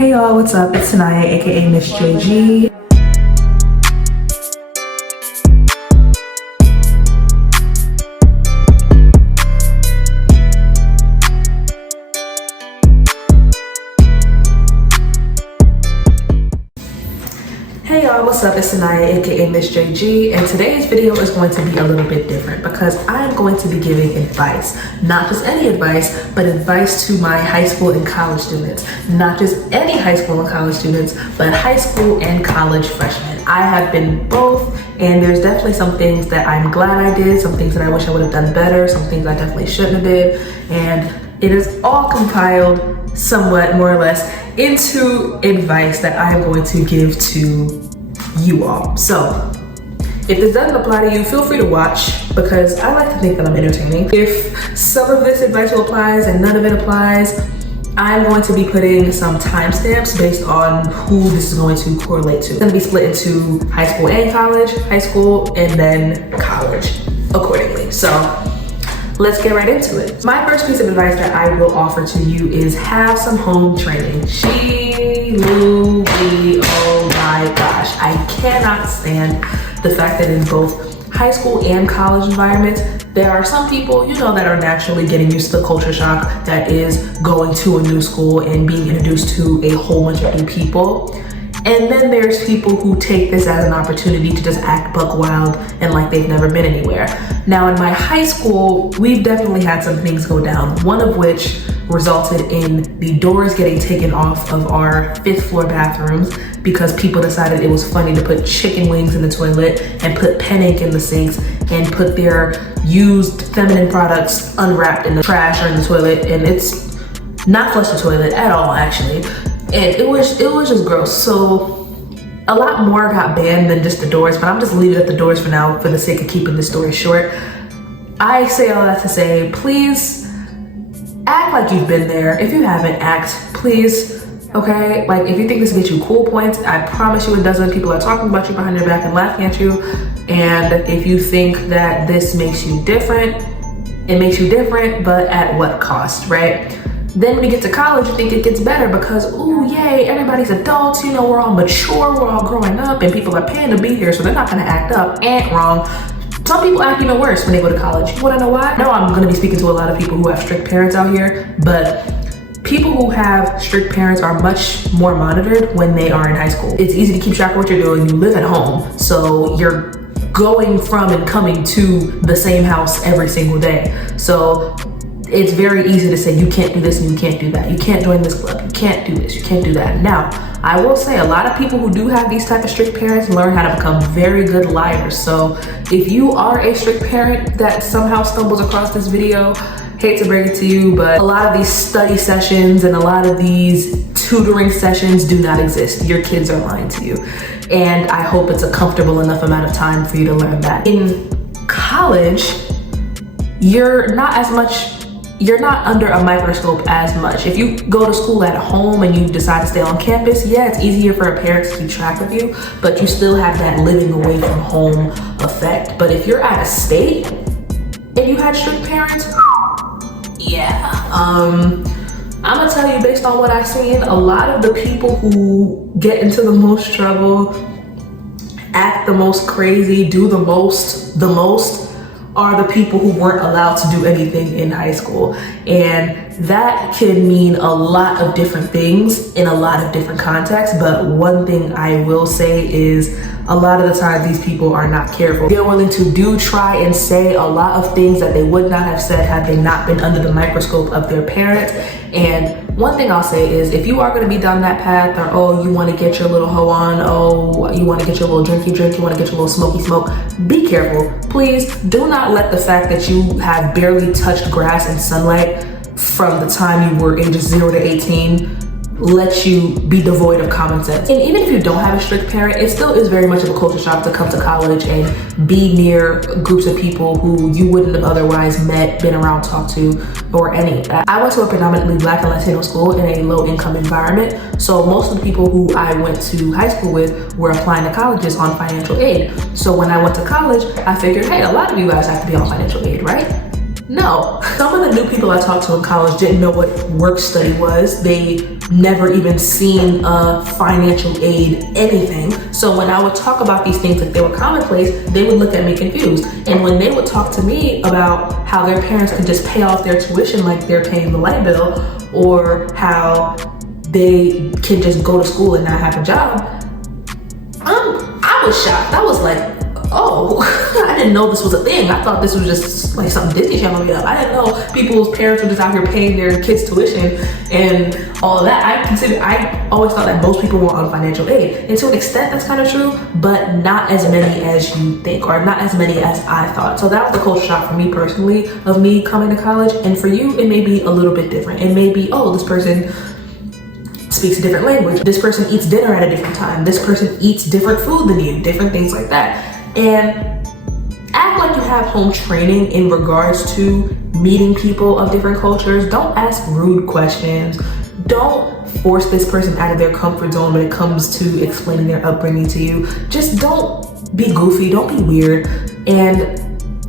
Hey y'all, what's up? It's Saniyah, aka Miss JG. Hey y'all, what's up? It's Saniyah, aka Miss JG, and today's video is going to be a little bit different because I'm going to be giving advice. Not just any advice, but advice to my high school and college students. Not just any high school and college students, but high school and college freshmen. I have been both, and there's definitely some things that I'm glad I did, some things that I wish I would have done better, some things I definitely shouldn't have did, and it is all compiled somewhat, more or less, into advice that I am going to give to you all. So if this doesn't apply to you, feel free to watch because I like to think that I'm entertaining. If some of this advice applies and none of it applies, I'm going to be putting some timestamps based on who this is going to correlate to. It's going to be split into high school and college, high school and then college accordingly. So let's get right into it. My first piece of advice that I will offer to you is have some home training. Oh my gosh. I cannot stand the fact that in both high school and college environments, there are some people, you know, that are naturally getting used to the culture shock that is going to a new school and being introduced to a whole bunch of new people. And then there's people who take this as an opportunity to just act buck wild and like they've never been anywhere. Now in my high school, we've definitely had some things go down, one of which resulted in the doors getting taken off of our 5th floor bathrooms because people decided it was funny to put chicken wings in the toilet and put pen ink in the sinks and put their used feminine products unwrapped in the trash or in the toilet, and it's not flush the toilet at all actually. And it was just gross. So a lot more got banned than just the doors, but I'm just leaving it at the doors for now for the sake of keeping this story short. I say all that to say, please act like you've been there. If you haven't, act, please, okay? Like if you think this gets you cool points, I promise you it doesn't. People are talking about you behind your back and laughing at you. And if you think that this makes you different, it makes you different, but at what cost, right? Then when you get to college, you think it gets better because, ooh, yay, everybody's adults, you know, we're all mature, we're all growing up, and people are paying to be here, so they're not gonna act up. Wrong. Some people act even worse when they go to college. You wanna know why? No, I'm gonna be speaking to a lot of people who have strict parents out here, but people who have strict parents are much more monitored when they are in high school. It's easy to keep track of what you're doing. You live at home, so you're going from and coming to the same house every single day. So it's very easy to say you can't do this and you can't do that. You can't join this club, you can't do this, you can't do that. Now, I will say a lot of people who do have these type of strict parents learn how to become very good liars. So if you are a strict parent that somehow stumbles across this video, hate to break it to you, but a lot of these study sessions and a lot of these tutoring sessions do not exist. Your kids are lying to you. And I hope it's a comfortable enough amount of time for you to learn that. In college, you're not under a microscope as much. If you go to school at home and you decide to stay on campus, yeah, it's easier for a parent to keep track of you, but you still have that living away from home effect. But if you're out of state and you had strict parents, yeah. I'm gonna tell you based on what I've seen, a lot of the people who get into the most trouble, act the most crazy, do the most, are the people who weren't allowed to do anything in high school. And that can mean a lot of different things in a lot of different contexts, but one thing I will say is a lot of the time these people are not careful. They're willing to try and say a lot of things that they would not have said had they not been under the microscope of their parents. And one thing I'll say is if you are going to be down that path, or oh, you want to get your little hoe on, oh, you want to get your little drinky drink, you want to get your little smoky smoke, be careful. Please do not let the fact that you have barely touched grass and sunlight from the time you were ages 0 to 18 let you be devoid of common sense. And even if you don't have a strict parent, it still is very much of a culture shock to come to college and be near groups of people who you wouldn't have otherwise met, been around, talked to, or any. I went to a predominantly Black and Latino school in a low income environment. So most of the people who I went to high school with were applying to colleges on financial aid. So when I went to college, I figured, hey, a lot of you guys have to be on financial aid, right? No. Some of the new people I talked to in college didn't know what work study was. They never even seen a financial aid anything. So when I would talk about these things, if they were commonplace, they would look at me confused. And when they would talk to me about how their parents could just pay off their tuition like they're paying the light bill, or how they can just go to school and not have a job, I was shocked. I was like, oh, I didn't know this was a thing. I thought this was just like something Disney Channel made up. I didn't know people's parents were just out here paying their kids tuition and all of that. I always thought that most people were on financial aid. And to an extent, that's kind of true, but not as many as you think, or not as many as I thought. So that was the culture shock for me personally, of me coming to college. And for you, it may be a little bit different. It may be, oh, this person speaks a different language. This person eats dinner at a different time. This person eats different food than you, different things like that. And act like you have home training in regards to meeting people of different cultures. Don't ask rude questions. Don't force this person out of their comfort zone when it comes to explaining their upbringing to you. Just don't be goofy, don't be weird. And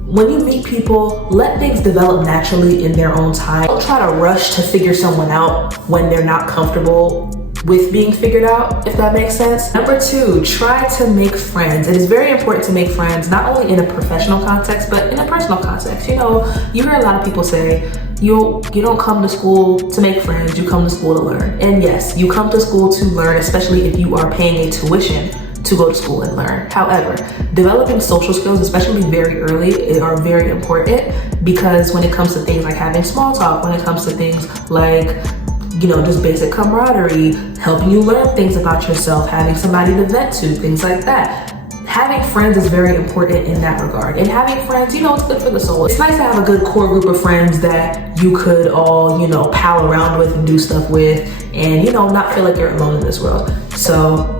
when you meet people, let things develop naturally in their own time. Don't try to rush to figure someone out when they're not comfortable with being figured out, if that makes sense. Number 2, try to make friends. It is very important to make friends, not only in a professional context, but in a personal context. You know, you hear a lot of people say, you don't come to school to make friends, you come to school to learn. And yes, you come to school to learn, especially if you are paying a tuition to go to school and learn. However, developing social skills, especially very early, are very important, because when it comes to things like having small talk, when it comes to things like, you know, just basic camaraderie, helping you learn things about yourself, having somebody to vent to, things like that. Having friends is very important in that regard. And having friends, you know, it's good for the soul. It's nice to have a good core group of friends that you could all, you know, pal around with and do stuff with, and, you know, not feel like you're alone in this world. So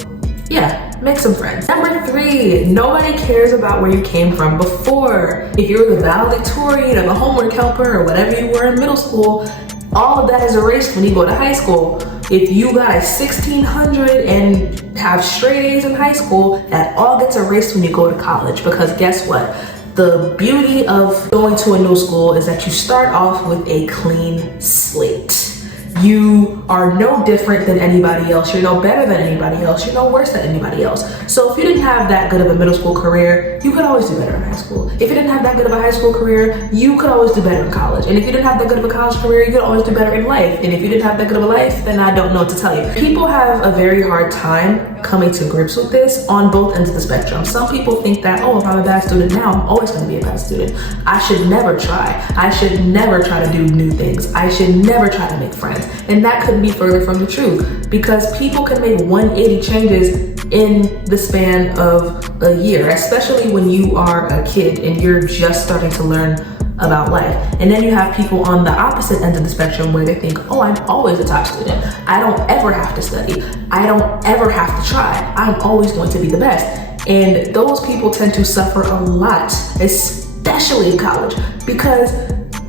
yeah, make some friends. Number 3, nobody cares about where you came from before. If you're the valedictorian or the homework helper or whatever you were in middle school, all of that is erased when you go to high school. If you got a 1600 and have straight A's in high school, that all gets erased when you go to college. Because guess what? The beauty of going to a new school is that you start off with a clean slate. You are no different than anybody else. You're no better than anybody else. You're no worse than anybody else. So if you didn't have that good of a middle school career, you could always do better in high school. If you didn't have that good of a high school career, you could always do better in college. And if you didn't have that good of a college career, you could always do better in life. And if you didn't have that good of a life, then I don't know what to tell you. People have a very hard time coming to grips with this on both ends of the spectrum. Some people think that, oh, if I'm a bad student now, I'm always going to be a bad student. I should never try. I should never try to do new things. I should never try to make friends. And that couldn't be further from the truth, because people can make 180 changes in the span of a year, especially when you are a kid and you're just starting to learn about life. And then you have people on the opposite end of the spectrum where they think, oh, I'm always a top student. I don't ever have to study. I don't ever have to try. I'm always going to be the best. And those people tend to suffer a lot, especially in college, because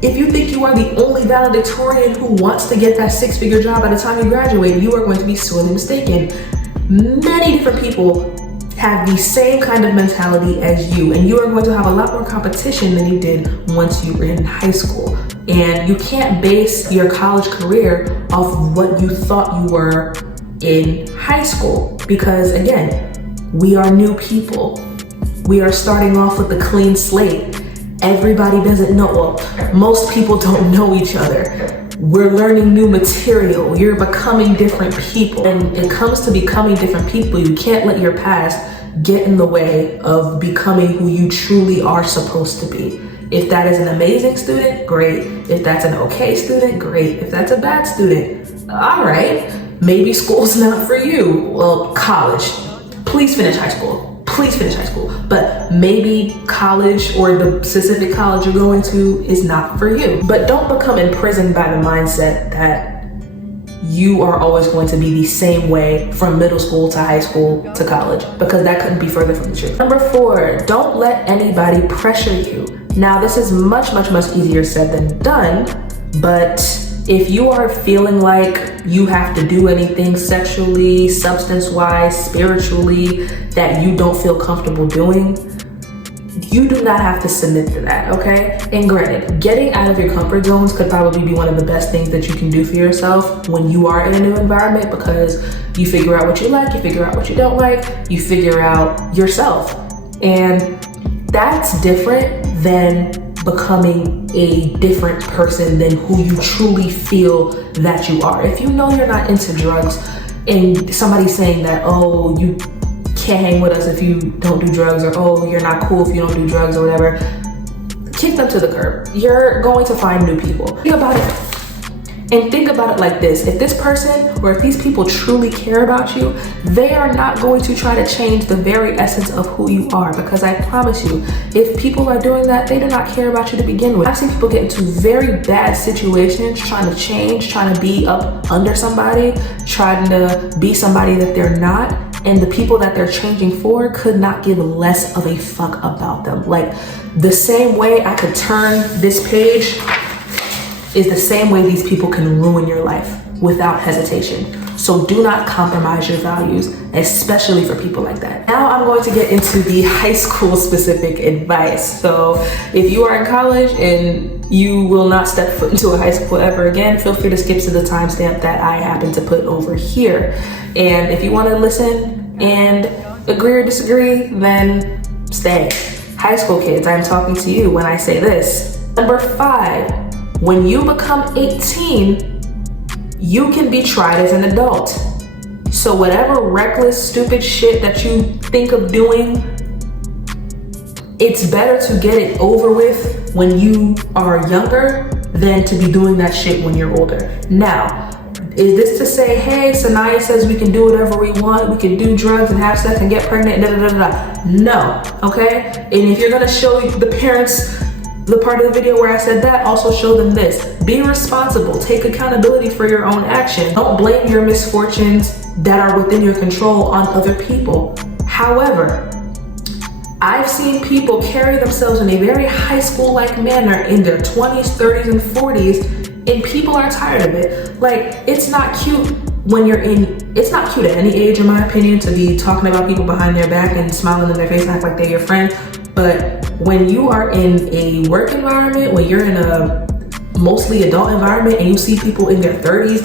if you think you are the only valedictorian who wants to get that 6-figure job by the time you graduate, you are going to be sorely mistaken. Many different people have the same kind of mentality as you, and you are going to have a lot more competition than you did once you were in high school. And you can't base your college career off of what you thought you were in high school, because again, we are new people. We are starting off with a clean slate. Everybody doesn't know, well, most people don't know each other. We're learning new material. You're becoming different people. And it comes to becoming different people, you can't let your past get in the way of becoming who you truly are supposed to be. If that is an amazing student, great. If that's an okay student, great. If that's a bad student, all right, maybe school's not for you. Well, college, please finish high school. Please finish high school, but maybe college or the specific college you're going to is not for you. But don't become imprisoned by the mindset that you are always going to be the same way from middle school to high school to college, because that couldn't be further from the truth. Number 4, don't let anybody pressure you. Now, this is much, much, much easier said than done, but if you are feeling like you have to do anything sexually, substance-wise, spiritually, that you don't feel comfortable doing, You do not have to submit to that, okay? And granted, getting out of your comfort zones could probably be one of the best things that you can do for yourself when you are in a new environment, because you figure out what you like, you figure out what you don't like, you figure out yourself. And that's different than becoming a different person than who you truly feel that you are. If you know you're not into drugs and somebody's saying that, oh, you can't hang with us if you don't do drugs, or oh, you're not cool if you don't do drugs or whatever, kick them to the curb. You're going to find new people. Think about it. And think about it like this: if this person or if these people truly care about you, they are not going to try to change the very essence of who you are, because I promise you, if people are doing that, they do not care about you to begin with. I've seen people get into very bad situations trying to change, trying to be up under somebody, trying to be somebody that they're not, and the people that they're changing for could not give less of a fuck about them. Like, the same way I could turn this page is the same way these people can ruin your life without hesitation. So do not compromise your values, especially for people like that. Now I'm going to get into the high school specific advice. So if you are in college and you will not step foot into a high school ever again, feel free to skip to the timestamp that I happen to put over here. And if you want to listen and agree or disagree, then stay. High school kids, I'm talking to you when I say this. Number 5. When you become 18, you can be tried as an adult. So whatever reckless, stupid shit that you think of doing, it's better to get it over with when you are younger than to be doing that shit when you're older. Now, is this to say, hey, Saniyah says we can do whatever we want, we can do drugs and have sex and get pregnant, da da da da. No, okay? And if you're gonna show the parents the part of the video where I said that, also show them this: be responsible, take accountability for your own action. Don't blame your misfortunes that are within your control on other people. However, I've seen people carry themselves in a very high school-like manner in their 20s, 30s, and 40s, and people are tired of it. Like, it's not cute when it's not cute at any age, in my opinion, to be talking about people behind their back and smiling in their face and act like they're your friend. But when you are in a work environment, when you're in a mostly adult environment and you see people in their 30s,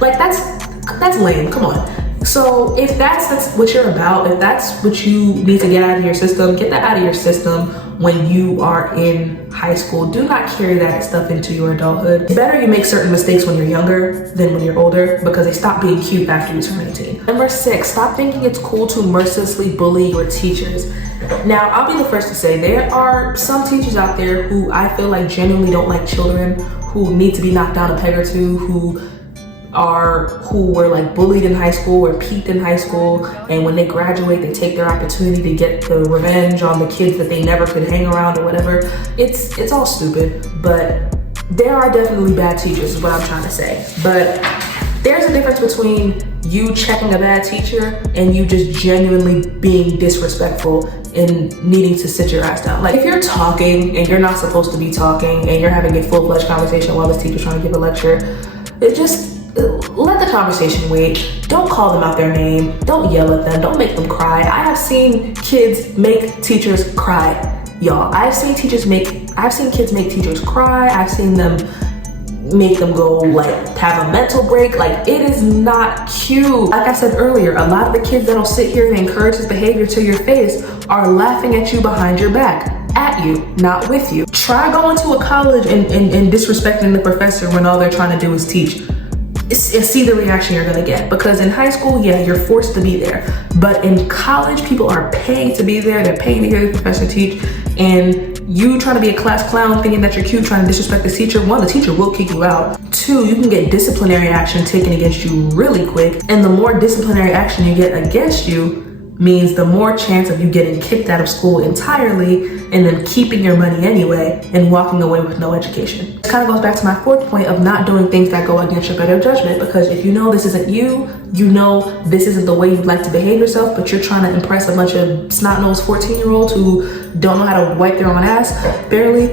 like that's lame, come on. So if that's what you're about, if that's what you need to get out of your system, get that out of your system when you are in high school. Do not carry that stuff into your adulthood. It's better you make certain mistakes when you're younger than when you're older, because they stop being cute after you turn 18. Number 6, stop thinking it's cool to mercilessly bully your teachers. Now, I'll be the first to say there are some teachers out there who I feel like genuinely don't like children, who need to be knocked down a peg or two, who were like bullied in high school or peaked in high school, and when they graduate they take their opportunity to get the revenge on the kids that they never could hang around or whatever. It's all stupid, but there are definitely bad teachers is what I'm trying to say. But there's a difference between you checking a bad teacher and you just genuinely being disrespectful and needing to sit your ass down. Like, if you're talking and you're not supposed to be talking and you're having a full-fledged conversation while this teacher's trying to give a lecture, let the conversation wait. Don't call them out their name. Don't yell at them. Don't make them cry. I have seen kids make teachers cry, y'all. I've seen kids make teachers cry. I've seen them make them go like have a mental break. Like, it is not cute. Like I said earlier, a lot of the kids that'll sit here and encourage this behavior to your face are laughing at you behind your back. At you, not with you. Try going to a college and disrespecting the professor when all they're trying to do is teach. See the reaction you're gonna get. Because in high school, yeah, you're forced to be there. But in college, people are paying to be there. They're paying to hear the professor teach. And you trying to be a class clown thinking that you're cute, trying to disrespect the teacher. 1, the teacher will kick you out. 2, you can get disciplinary action taken against you really quick. And the more disciplinary action you get against you means the more chance of you getting kicked out of school entirely and then keeping your money anyway and walking away with no education. It kind of goes back to my 4th point of not doing things that go against your better judgment, because if you know this isn't you, you know this isn't the way you'd like to behave yourself, but you're trying to impress a bunch of snot-nosed 14-year-olds who don't know how to wipe their own ass, barely.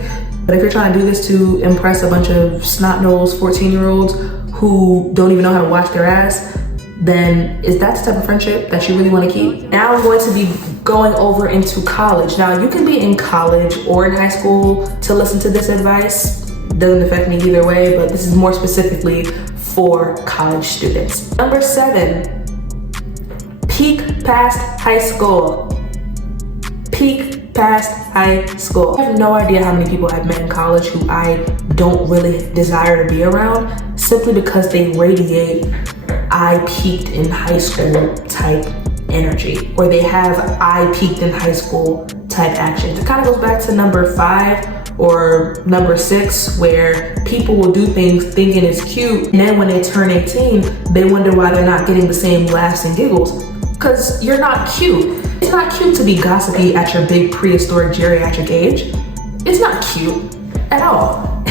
But if you're trying to do this to impress a bunch of snot-nosed 14-year-olds who don't even know how to wash their ass, then is that the type of friendship that you really want to keep? Now I'm going to be going over into college. Now, you can be in college or in high school to listen to this advice. Doesn't affect me either way, but this is more specifically for college students. Number 7, peek past high school. Peek past high school. I have no idea how many people I've met in college who I don't really desire to be around simply because they radiate I peaked in high school type energy, or they have I peaked in high school type actions. It kind of goes back to number 5 or number 6, where people will do things thinking it's cute, and then when they turn 18, they wonder why they're not getting the same laughs and giggles. Because you're not cute. It's not cute to be gossipy at your big prehistoric geriatric age. It's not cute at all.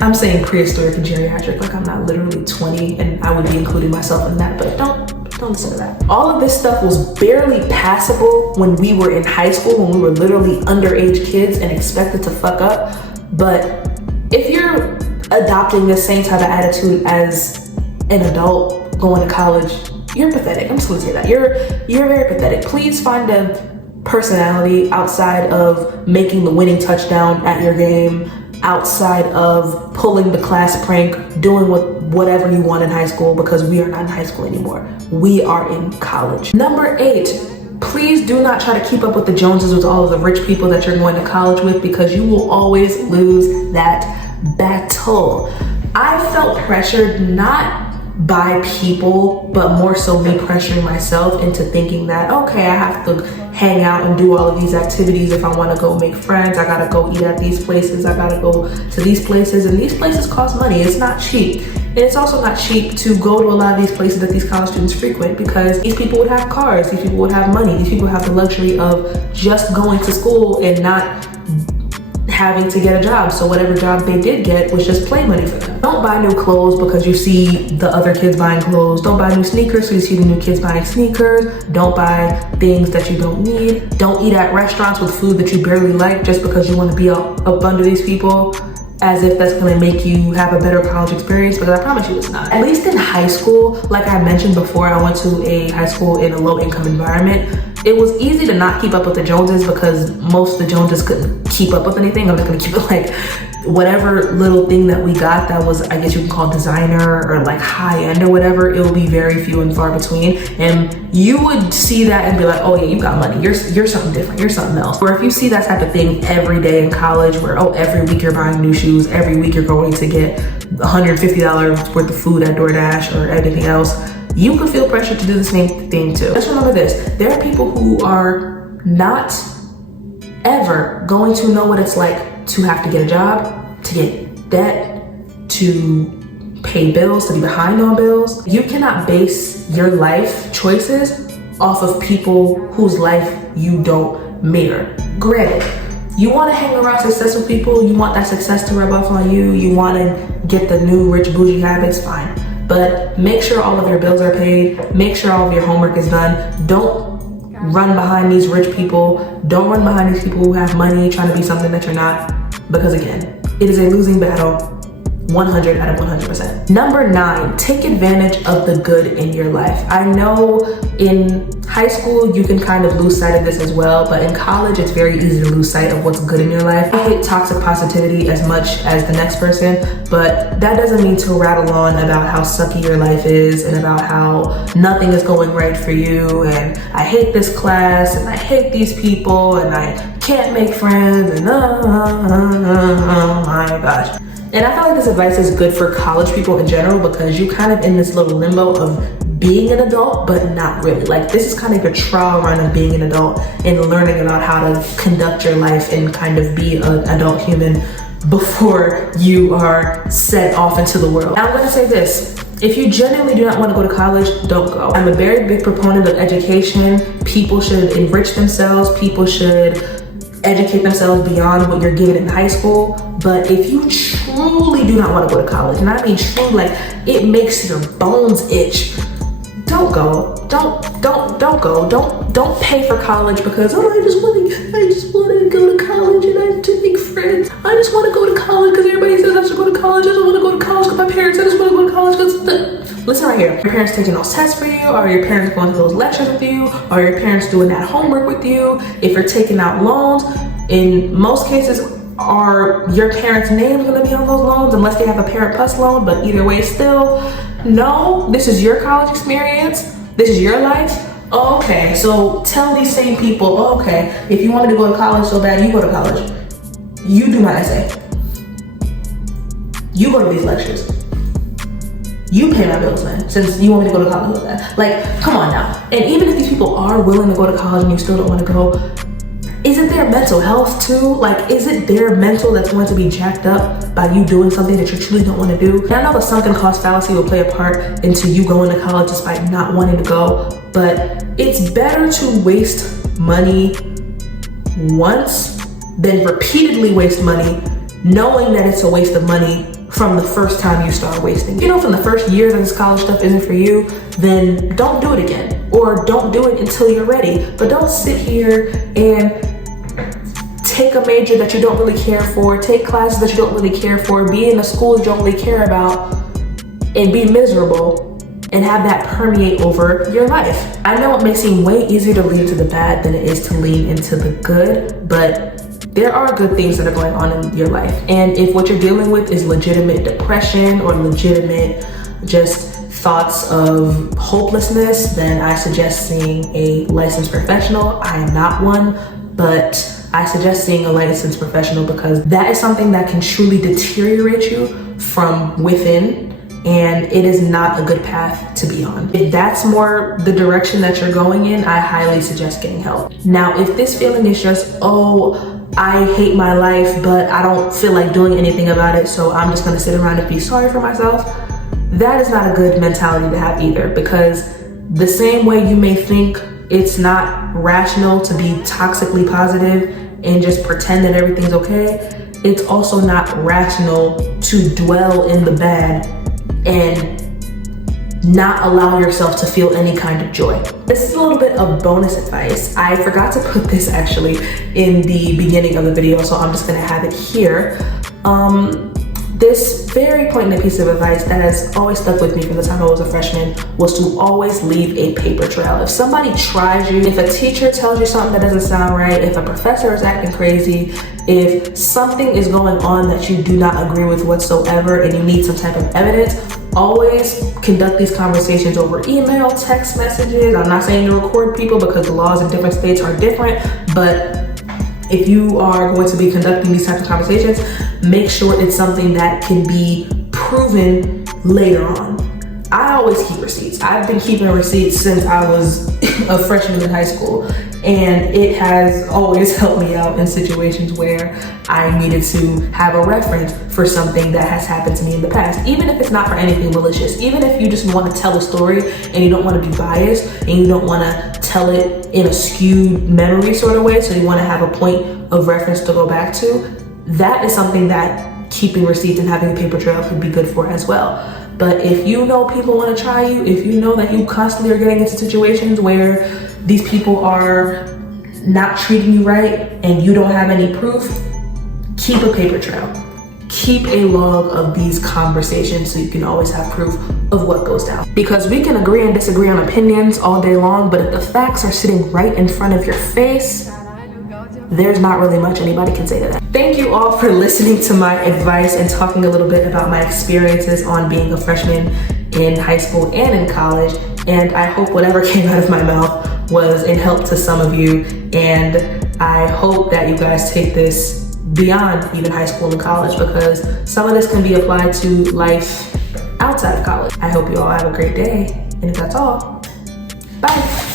I'm saying prehistoric and geriatric like I'm not literally 20, and I would be including myself in that, but don't listen to that. All of this stuff was barely passable when we were in high school, when we were literally underage kids and expected to fuck up. But if you're adopting the same type of attitude as an adult going to college, you're pathetic. I'm just gonna say that. You're very pathetic. Please find a personality outside of making the winning touchdown at your game, outside of pulling the class prank, doing whatever you want in high school, because we are not in high school anymore. We are in college. Number 8, please do not try to keep up with the Joneses with all of the rich people that you're going to college with, because you will always lose that battle. I felt pressured not by people, but more so me pressuring myself into thinking that, okay, I have to hang out and do all of these activities if I want to go make friends. I gotta go eat at these places. I gotta go to these places, and these places cost money. It's not cheap. And it's also not cheap to go to a lot of these places that these college students frequent, because these people would have cars, these people would have money, these people have the luxury of just going to school and not having to get a job. So whatever job they did get was just play money for them. Don't buy new clothes because you see the other kids buying clothes. Don't buy new sneakers so you see the new kids buying sneakers. Don't buy things that you don't need. Don't eat at restaurants with food that you barely like just because you want to be up under these people, as if that's going to make you have a better college experience, because I promise you it's not. At least in high school, like I mentioned before, I went to a high school in a low-income environment. It was easy to not keep up with the Joneses because most of the Joneses couldn't keep up with anything. I'm not gonna keep it like whatever little thing that we got that was, I guess you can call designer or like high end or whatever, it will be very few and far between. And you would see that and be like, oh yeah, you got money. You're something different. You're something else. Or if you see that type of thing every day in college where, oh, every week you're buying new shoes, every week you're going to get $150 worth of food at DoorDash or anything else, you could feel pressure to do the same thing too. Just remember this, there are people who are not ever going to know what it's like to have to get a job, to get debt, to pay bills, to be behind on bills. You cannot base your life choices off of people whose life you don't mirror. Granted, you want to hang around successful people, you want that success to rub off on you, you want to get the new rich bougie habits, fine. But make sure all of your bills are paid. Make sure all of your homework is done. Don't run behind these rich people. Don't run behind these people who have money trying to be something that you're not. Because again, it is a losing battle, 100 out of 100%. Number 9, take advantage of the good in your life. I know in high school, you can kind of lose sight of this as well, but in college, it's very easy to lose sight of what's good in your life. I hate toxic positivity as much as the next person, but that doesn't mean to rattle on about how sucky your life is and about how nothing is going right for you, and I hate this class, and I hate these people, and I can't make friends, and oh my gosh. And I feel like this advice is good for college people in general, because you're kind of in this little limbo of being an adult, but not really. Like, this is kind of your trial run of being an adult and learning about how to conduct your life and kind of be an adult human before you are set off into the world. Now, I'm gonna say this. If you genuinely do not want to go to college, don't go. I'm a very big proponent of education. People should enrich themselves. People should educate themselves beyond what you're given in high school. But if you truly do not want to go to college, and I mean truly, like it makes your bones itch, don't go. Don't go. Don't pay for college because, oh, I just want to go to college and I have to make friends. I just want to go to college because everybody says I should go to college. I just want to go to college because my parents said I just want to go to college because Listen right here. Are your parents taking those tests for you? Are your parents going to those lectures with you? Are your parents doing that homework with you? If you're taking out loans, in most cases, are your parents' names going to be on those loans unless they have a Parent Plus loan? But either way, still, no, this is your college experience. This is your life. Okay, so tell these same people, okay, if you wanted to go to college so bad, you go to college. You do my essay. You go to these lectures. You pay my bills, man, since you want me to go to college with that. Like, come on now. And even if these people are willing to go to college and you still don't want to go, is it their mental health too? Like, is it their mental that's going to be jacked up by you doing something that you truly don't want to do? And I know the sunken cost fallacy will play a part into you going to college despite not wanting to go, but it's better to waste money once than repeatedly waste money knowing that it's a waste of money from the first time you start wasting. You know, from the first year that this college stuff isn't for you, then don't do it again, or don't do it until you're ready. But don't sit here and take a major that you don't really care for, take classes that you don't really care for, be in a school you don't really care about, and be miserable and have that permeate over your life. I know it may seem way easier to lean into the bad than it is to lean into the good, but there are good things that are going on in your life. And if what you're dealing with is legitimate depression or legitimate just thoughts of hopelessness, then I suggest seeing a licensed professional. I am not one, but I suggest seeing a licensed professional because that is something that can truly deteriorate you from within, and it is not a good path to be on. If that's more the direction that you're going in, I highly suggest getting help. Now, if this feeling is just, oh, I hate my life, but I don't feel like doing anything about it, so I'm just gonna sit around and be sorry for myself, that is not a good mentality to have either, because the same way you may think it's not rational to be toxically positive and just pretend that everything's okay, it's also not rational to dwell in the bad and not allow yourself to feel any kind of joy. This is a little bit of bonus advice. I forgot to put this actually in the beginning of the video, so I'm just gonna have it here. This very poignant piece of advice that has always stuck with me from the time I was a freshman was to always leave a paper trail. If somebody tries you, if a teacher tells you something that doesn't sound right, if a professor is acting crazy, if something is going on that you do not agree with whatsoever and you need some type of evidence, always conduct these conversations over email, text messages. I'm not saying to record people because the laws in different states are different, but if you are going to be conducting these types of conversations, make sure it's something that can be proven later on. I always keep receipts. I've been keeping receipts since I was a freshman in high school, and it has always helped me out in situations where I needed to have a reference for something that has happened to me in the past, even if it's not for anything malicious. Even if you just want to tell a story and you don't want to be biased and you don't want to tell it in a skewed memory sort of way, so you want to have a point of reference to go back to, that is something that keeping receipts and having a paper trail could be good for as well. But if you know people want to try you, if you know that you constantly are getting into situations where these people are not treating you right and you don't have any proof, keep a paper trail. Keep a log of these conversations so you can always have proof of what goes down. Because we can agree and disagree on opinions all day long, but if the facts are sitting right in front of your face, there's not really much anybody can say to that. Thank you all for listening to my advice and talking a little bit about my experiences on being a freshman in high school and in college. And I hope whatever came out of my mouth was in help to some of you. And I hope that you guys take this beyond even high school and college, because some of this can be applied to life outside of college. I hope you all have a great day. And if that's all, bye.